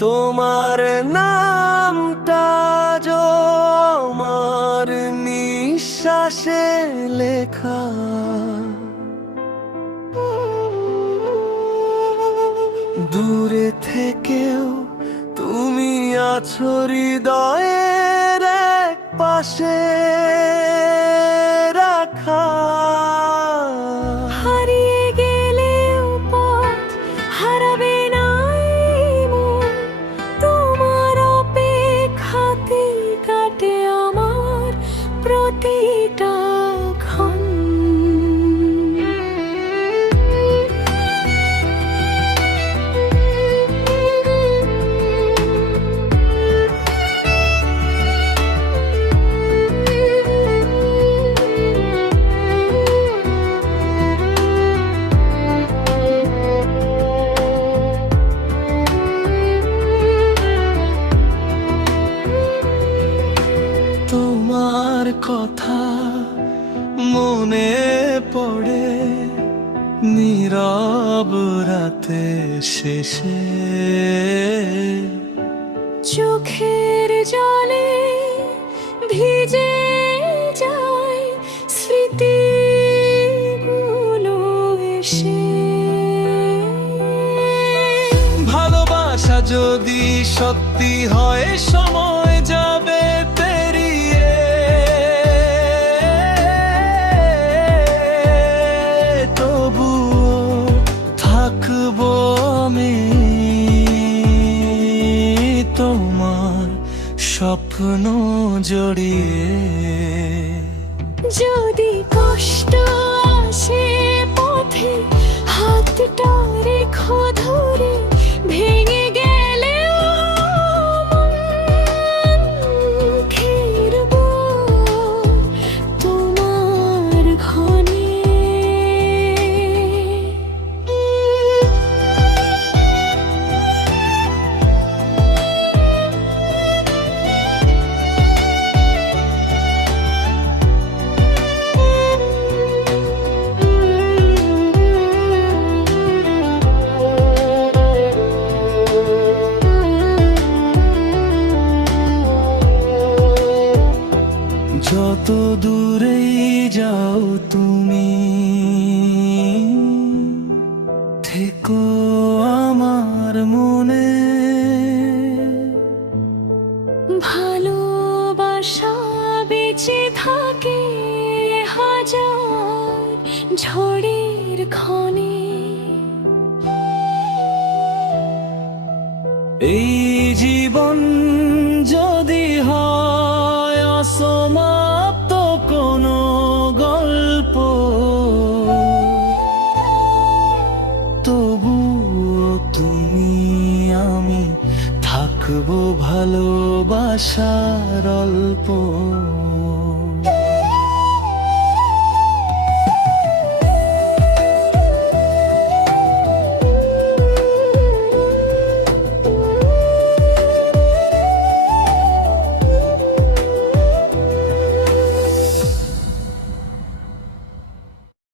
তোমার নামটা আমার নিঃশ্বাসে লেখা, দূরে থেকেও তুমি আছো হৃদয়ের এক পাশে রাখা। হারিয়ে গেলেও পথ হারাবে না এই মন, তোমার অপেক্ষাতে কাটে আমার প্রতিটা ক্ষণ। তোমার কথা মনে পড়ে নীরব রাতে শেষে, চোখের জলে ভিজে যায় স্মৃতিগুলো এসে। ভালোবাসা যদি সত্যি হয় সময় যাবে পেরিয়ে, তবুও থাকবো আমি তোমার স্বপ্ন জড়িয়ে। যদি কষ্ট আসে পথে হাতটা রেখো ধরে, ভেঙে গেলেও মন ফিরবো তোমার ক্ষণে। যত দূরেই যাও তুমি, থেকো আমার মনে। ভালোবাসা বেঁচে থাকে হাজার ঝড়ের ক্ষণে। এই জীবন যদি হয় অসমাপ্ত কোনো গল্প, তবুও তুমি আমি থাকবো ভালোবাসার অল্প।